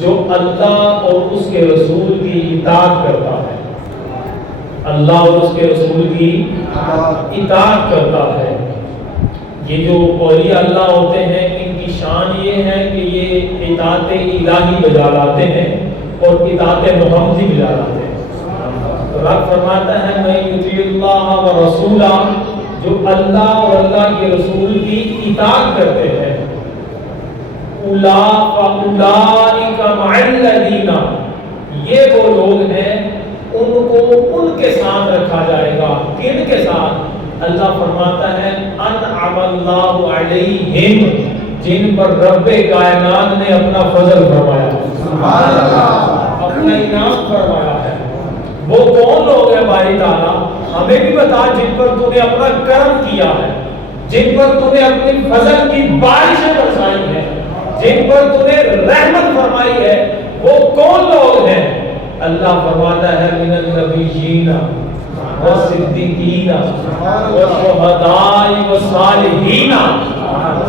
جو اللہ اور اس کے رسول کی اطاعت کرتا ہے، اللہ اور اس کے رسول کی اطاعت کرتا ہے۔ یہ جو اولیاء اللہ ہوتے ہیں ان کی شان یہ ہے کہ یہ اطاعت الہی بجا لاتے ہیں اور اطاعت محمدی بجا لاتے ہیں۔ رب فرماتا ہے میں یطیع اللہ و رسولہ، جو اللہ اور اللہ کے رسول کی اطاعت کرتے ہیں، اولئک مع الذین، یہ وہ لوگ ہیں ان کو ان کے ساتھ رکھا جائے گا۔ کن کے ساتھ؟ اللہ فرماتا ہے انعم اللہ علیہم، جن پر رب کائنات نے اپنا فضل فرمایا، سبحان اللہ، اپنا انعام فرمایا ہے۔ وہ کون لوگ ہیں باری تعالیٰ؟ ہمیں بھی بتا، جن پر تو نے اپنا کرم کیا ہے، جن پر تو نے اپنی فضل کی بارشیں برسائی ہیں، جن پر تو نے رحمت فرمائی ہے، وہ کون لوگ ہیں؟ اللہ فرماتا ہے من النبیین والصدیقین والشہداء والصالحین،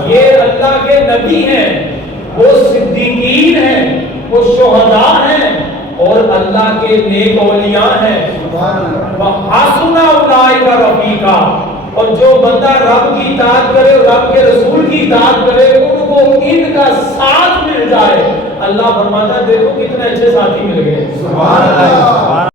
یہ اللہ کے نبی ہیں، وہ صدیقین ہیں، وہ شہداء ہیں اور اللہ کے نیک اولیاء ہیں۔ وحسن اولئک رفیقا، اور جو بندہ رب کی اطاعت کرے اور رب کے رسول کی اطاعت کرے ان کو ان کا ساتھ مل جائے۔ اللہ فرماتا ہے دیکھو کتنے اچھے ساتھی مل گئے، سبحان اللہ۔